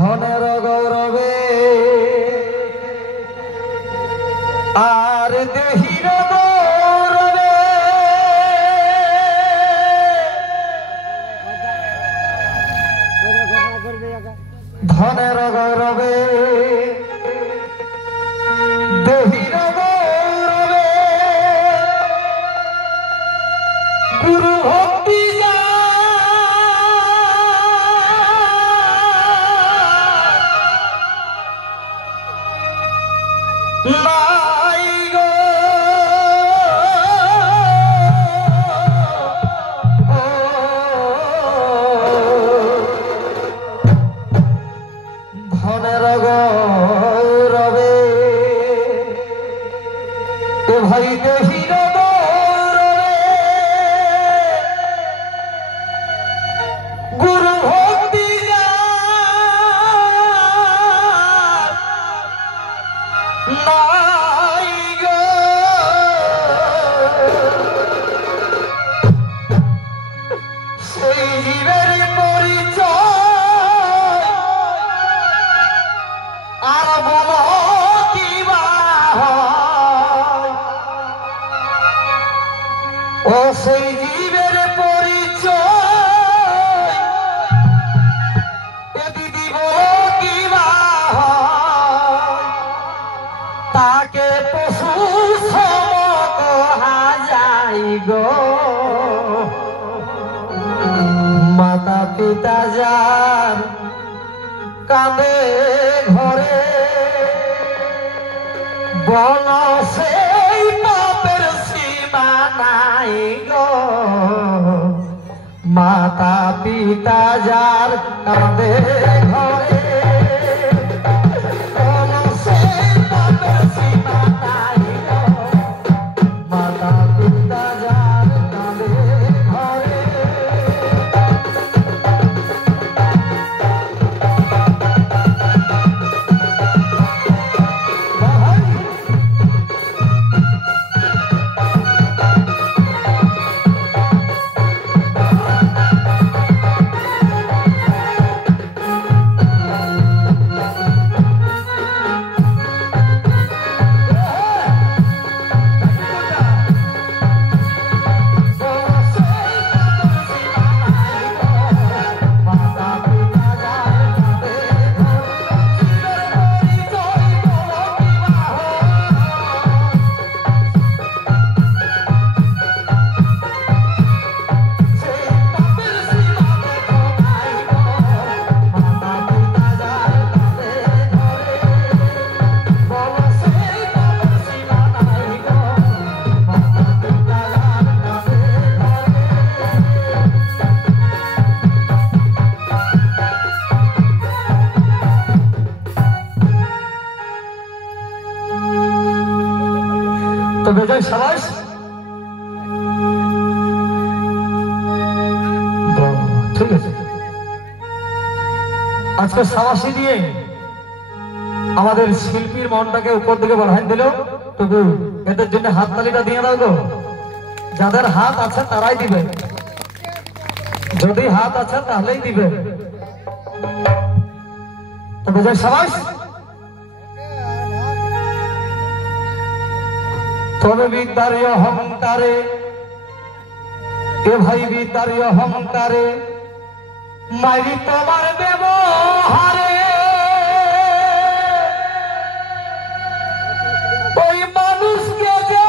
ধনের গৌরবে আর দেহির গৌরবে ধনের গৌরবে দেহির গৌরবে গুরু ভক্তি নাই গো ধনের গৌরবে এ ভাই দেহির গৌরবে গুরু ভক্তি নাই গো সেই জীবের পরিচয় আর বলো কি বা ও সেই জীবের পরিচয় এ দিদি বলো কি বা তাকে পশু সম কহা যায় গো মাতা পিতা যার কাঁদে ঘরে বল সেই পাপের সীমা নাই গো মাতা পিতা যার কাঁদে ঘরে তো বেজায় সাবাস ঠিক আছে আজকে সাবাসী দিয়ে আমাদের শিল্পীর মনটাকে উপর দিকে বাড়াই দিল তবু এদের জন্য হাততালিটা দিয়ে দাও গো যাদের হাত আছে তারাই দিবে যদি হাত আছে তাহলেই দিবে তো বেজায় সাবাস তবে বিদ্যার অহংকারে এ ভাই বিদ্যার অহংকারে মাইরি তোমার ব্যবহারে ওই মানুষকে যে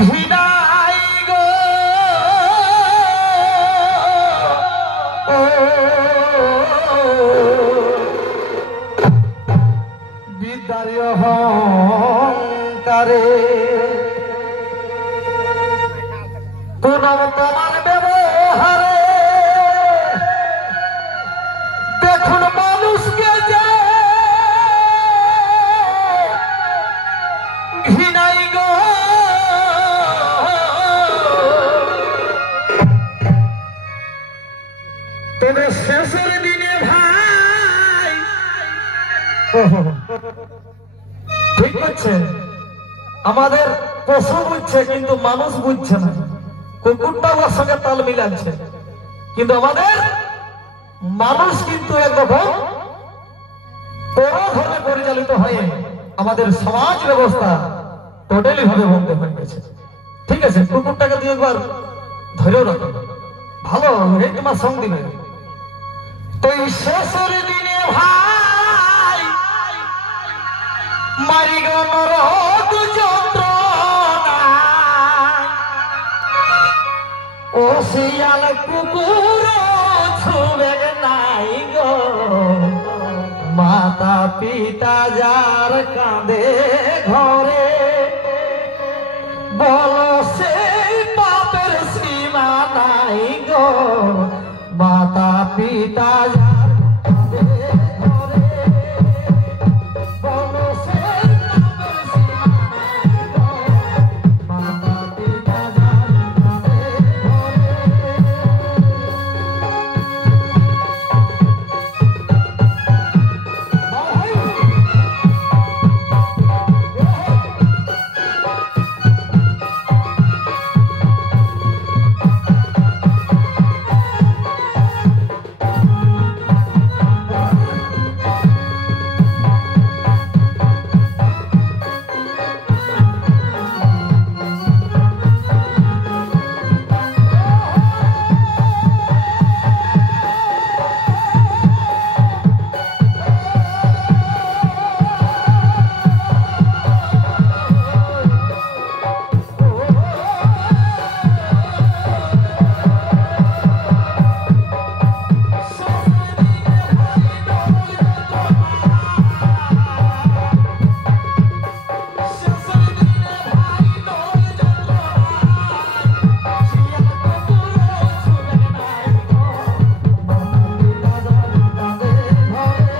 ঘৃণাই গো বিদ্যার অহংকারে তোমার ব্যবহারে দেখুন মানুষকে যে ঘৃণাই গো তবে শেষের দিনে ভাই ঠিক আছে আমাদের পশু বুঝছে কিন্তু মানুষ বুঝছে না কুকুরটাও ওর সঙ্গে তাল মিলাচ্ছে, কিন্তু আমাদের মানুষ কিন্তু একরকম পরধর্মে পরিচালিত হয়ে আমাদের সমাজ ব্যবস্থা টোটালি ভাবে বন্ধ হয়ে গেছে। ঠিক আছে, কুকুরটাকে দিয়ে একবার ধরেও রাখো, ভালো এই তোমার সঙ্গ দিবে। তো এই শেষের দিনে ভাই মারি গো নরক যন্ত্রণা, ও শিয়াল কুকুর ছুবে নাই গো, মাতা পিতা যার কাঁদে ঘরে, বলো সেই পাপের সীমা নাই গো, মাতা পিতা যার কাঁদে ঘরে, বলো সেই পাপের সীমা নাই গো, মাতা পিতা যার কাঁদে ঘরে।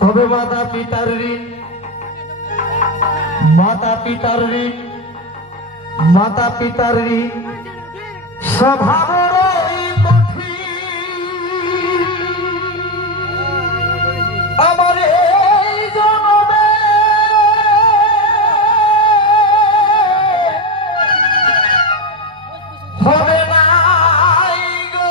তবে মাতা পিতার ঋণ, মাতা পিতার ঋণ, মাতা পিতার ঋণ স্বভাবই কঠিন, আমার এই জনমে হবে নাই গো,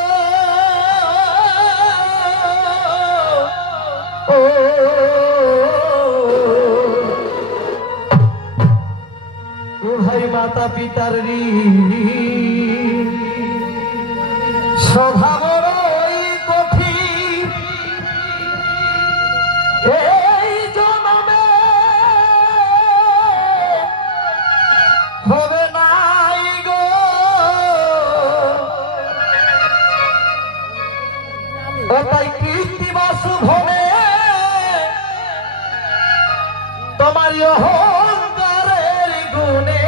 ও ভাই মাতা পিতার ঋণ স্বভাবই কঠিন, এই জনমে হবে নাই গো, ও তাই কৃত্তিবাস ভবে তোমারই অহংকারের গুণে,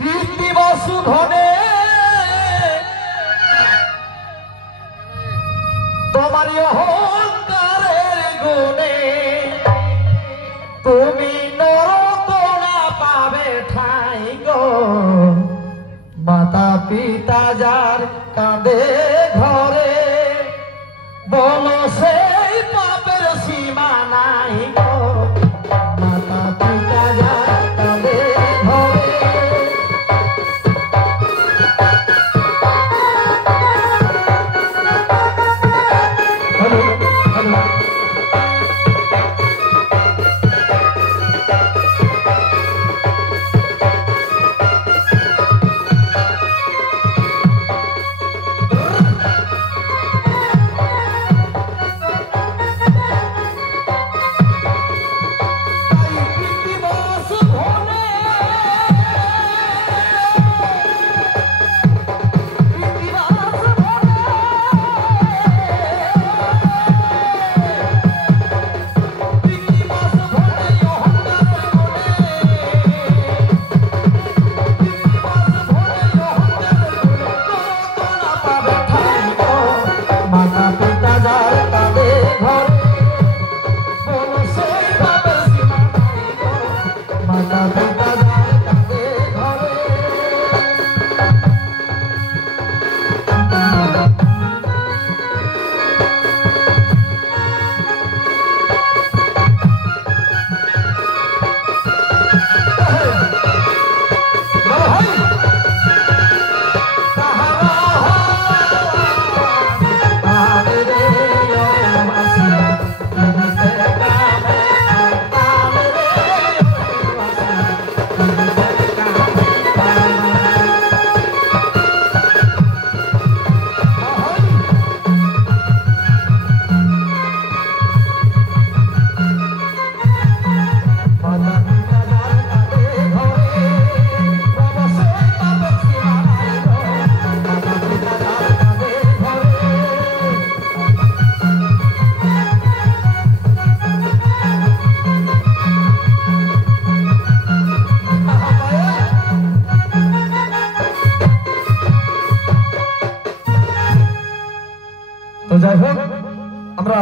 কৃত্তিবাস ধনে তোমারই অহংকারের গুণে, তুমি নরকোনা পাবে ঠাই গো, মাতা পিতা যার কাঁদে ঘরে, বলো সেই পাপের সীমা নাই গো, মাতা পিতা যার কাঁদে ঘরে। হ্যালো হ্যালো যাই হোক আমরা